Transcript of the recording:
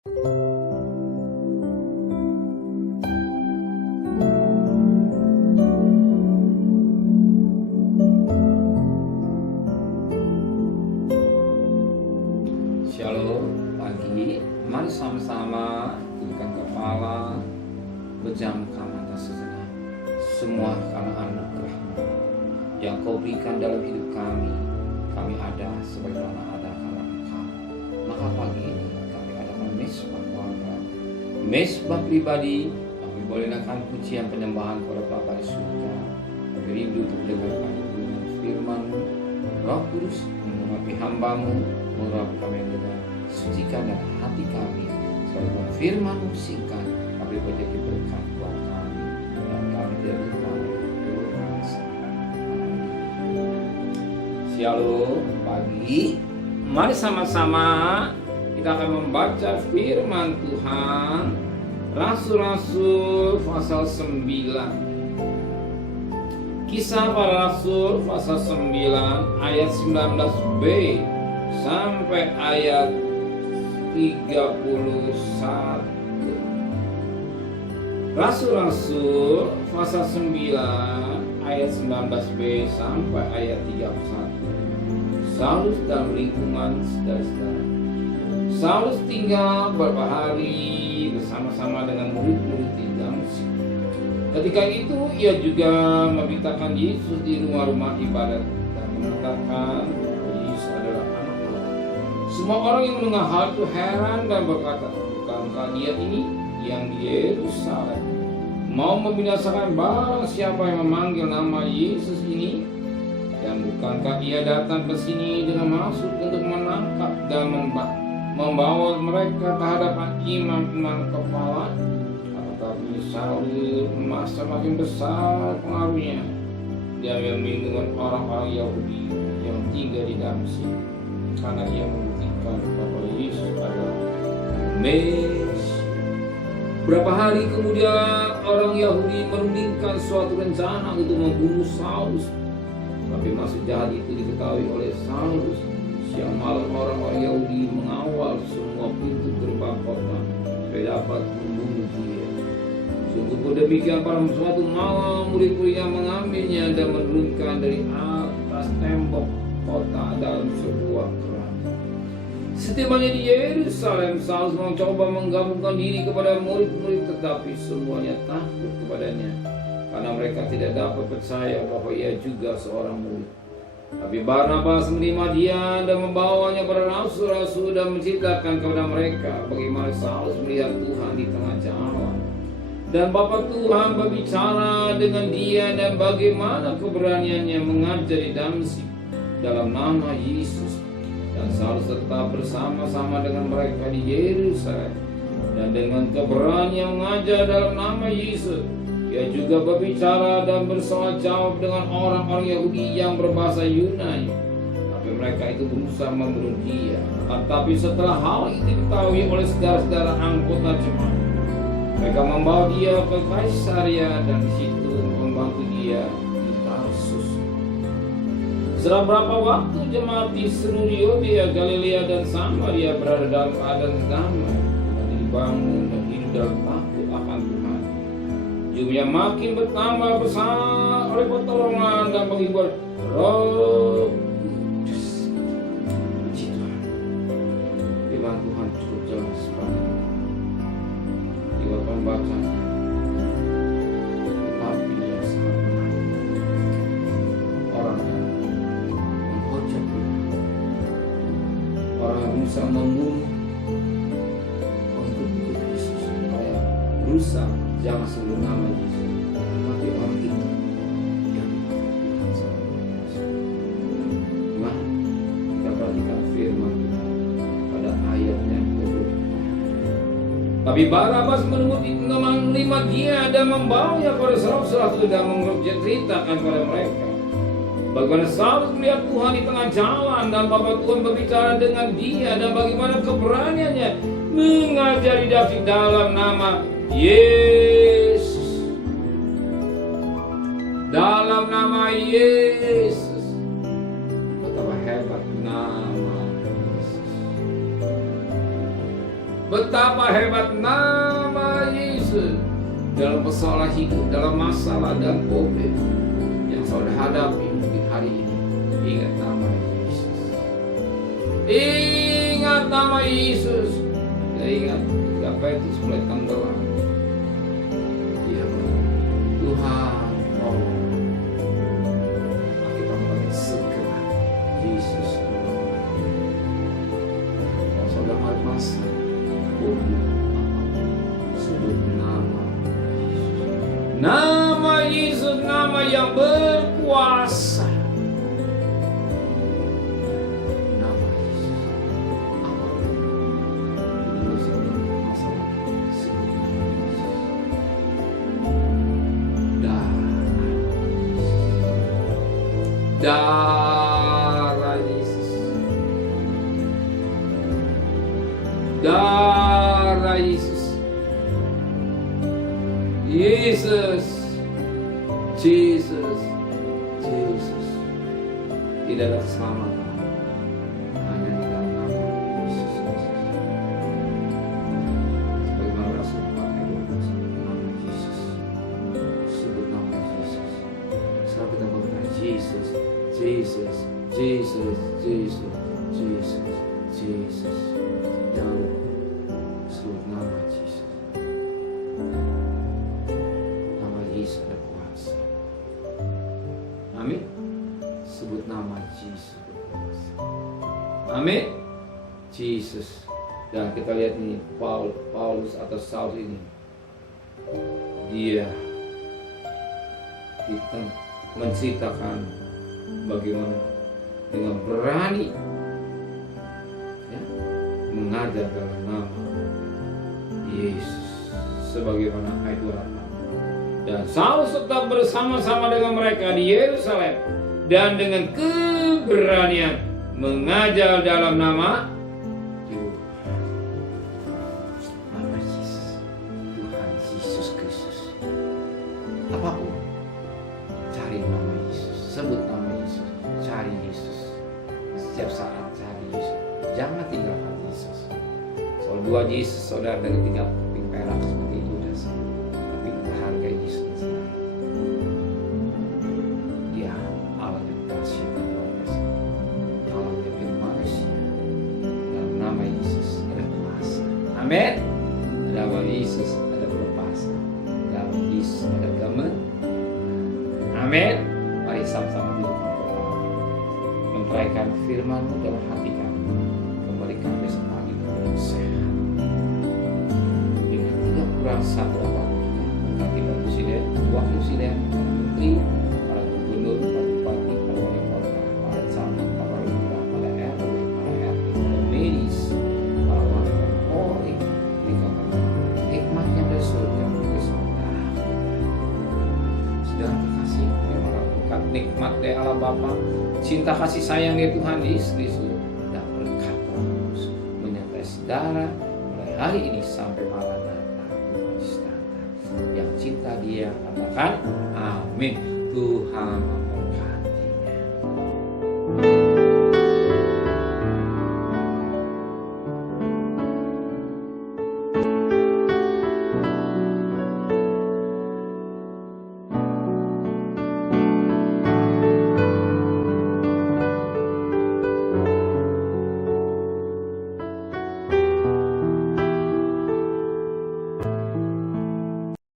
Shalom pagi, mari sama-sama tundukkan kepala, pejamkan mata sejenak. Semua karena anugerah-Mu yang Kau berikan dalam hidup kami. Kami ada sebagaimana ada karena Engkau. Maka pagi ini kami adakan mesbah keluarga, mesbah pribadi. Kami boleh naikkan pujian penyembahan kepada Bapa di surga. Kami rindu untuk mendengarkan firman-Mu. Roh Kudus mengurapi hamba-Mu, mengurapi kami yang dengar. Sucikan dan hati kami, sebagaimana firman-Mu singkat, tapi menjadi berkat buat kami dan kami tidak lupa dosa. Shalom pagi, mari sama-sama kita akan membaca firman Tuhan. Rasul-Rasul pasal 9. Kisah para Rasul pasal 9 ayat 19b sampai ayat 31. Rasul-Rasul pasal 9 ayat 19b sampai ayat 31. Saulus dalam lingkungan saudara-saudara. Saulus tinggal beberapa hari bersama-sama dengan murid-murid di Damsyik. Ketika itu ia juga memberitakan Yesus di rumah-rumah ibadat dan mengatakan Yesus adalah anak Allah. Semua orang yang mendengar hal itu heran dan berkata, bukankah dia ini yang di Yerusalem mau membinasakan barang siapa yang memanggil nama Yesus ini? Dan bukankah ia datang ke sini dengan maksud untuk menangkap dan membawa mereka ke hadapan imam-imam kepala? Tapi Saul masa makin besar pengaruhnya. Dia membingungkan orang-orang Yahudi yang tinggal di Damsyik karena ia membuktikan bahwa Yesus adalah Mesias. Berapa hari kemudian orang Yahudi menudingkan suatu rencana untuk membunuh Saulus. Tapi maksud jahat itu diketahui oleh Saulus. Siang malam orang-orang Yahudi mengawal semua pintu gerbang kota supaya dapat membunuh dia. Sungguh demikian pada suatu malam murid-muridnya mengambilnya dan menurunkan dari atas tembok kota dalam sebuah keranda. Setibanya di Yerusalem, Saulus mencoba menggabungkan diri kepada murid-murid, tetapi semuanya takut kepadanya karena mereka tidak dapat percaya bahwa ia juga seorang murid. Tapi Barnabas menerima dia dan membawanya pada rasul-rasul dan menceritakan kepada mereka bagaimana Saulus melihat Tuhan di tengah jalan. Dan Bapa Tuhan berbicara dengan dia dan bagaimana keberaniannya mengajar di Damsyik dalam nama Yesus. Dan Saulus tetap bersama-sama dengan mereka di Yerusalem. Dan dengan keberanian mengajar dalam nama Yesus, ia juga berbicara dan bersoal jawab dengan orang-orang Yahudi yang berbahasa Yunani. Tapi mereka itu berusaha membunuh dia. Tetapi setelah hal itu diketahui oleh saudara-saudara anggota jemaat, mereka membawa dia ke Kaisaria dan di situ membantu dia di Tarsus. Setelah beberapa waktu jemaat di seluruh Yudea, Galilea dan Samaria berada dalam keadaan damai dan dibangun dan hidup dalam takut akan Tuhan. Jumlahnya makin bertambah besar oleh pertolongan dan penghibur Roh Kudus. Puji Tuhan. Firman Tuhan cukup jelas sekali. Diwakil bacanya, tetapi yang sangat menarik, orang yang menghujat, orang yang berusaha membunuh pengikut Yesus supaya berusaha jangan sebut nama Yesus, tapi orang itu yang Tuhan sangat berkuasa. Mari kita perhatikan firman pada ayatnya kedua. Tapi Barnabas menerima dia dan membawanya pada saudara-saudara dan menceritakan kepada mereka bagaimana Saulus melihat Tuhan di tengah jalan dan Bapa Tuhan berbicara dengan dia dan bagaimana keberaniannya mengajari David dalam nama Yesus. Dalam nama Yesus. Betapa hebat nama Yesus. Betapa hebat nama Yesus dalam persoalan hidup, dalam masalah dan problem yang saudara hadapi mungkin hari ini. Ingat nama Yesus. Ingat nama Yesus. Ya, ingat ketika Petrus mulai tenggelam, dia berkata, Tuhan tolong. Kita mulai segera Yesus tolong. Kalau saudara hari masa problem apapun, sebut nama Yesus. Nama Yesus, nama yang berkuasa. Darah Yesus, darah Yesus, Yesus, Jesus, Jesus. Tidak ada keselamatan hanya di dalam nama Yesus Kristus. Sebagaimana Rasul Paulus nama Yesus, sebut nama Yesus. Sekarang kita berkata Jesus. Jesus, Jesus, Jesus, Jesus, Jesus. Jangan sebut nama Jesus. Nama Yesus berkuasa. Amin. Sebut nama Yesus berkuasa. Amin. Jesus. Dan kita lihat ini Paulus atau Saul ini, dia kita menceritakan bagaimana dengan berani ya, mengajar dalam nama Yesus sebagaimana ayat 28. Dan Saul tetap bersama-sama dengan mereka di Yerusalem dan dengan keberanian mengajar dalam nama Tuhan. Nama Yesus, Tuhan Yesus Kristus. Apapun, cari nama Yesus, sebut nama Yesus, cari Yesus. Setiap saat cari Yesus. Jangan tinggalkan Yesus. Soal dua Yesus, saudara, dengan 3 keping perak seperti Yudas, tapi kita hargai Yesus. Dia Allah yang kasih dan luar biasa. Allah yang bermanusia. Dalam nama Yesus ada kuasa. Amin. Dalam Yesus ada pelepasan. Dalam Yesus ada kemenangan. Amin. Mari sama-sama duduk menteraikan firman-Mu dalam hati kami. Kembalikan besok pagi kami sehat. Dengan tidak kurang satu apapun. Berkati Pak Presiden, Wakil Presiden, Menteri, para gubernur, para bupati, para wali kota, para camat, para lurah, para RW, para RT, para medis, para warga Polri. Berikan hikmatnya dari surga bagi saudara. Sedang terkasih, nikmat dari Allah Bapa, cinta kasih sayang dari Tuhan Yesus Kristus, dan berkat Roh Kudus menyertai saudara mulai hari ini sampai Maranatha Tuhan Yesus datang. Yang cinta Dia katakan amin. Tuhan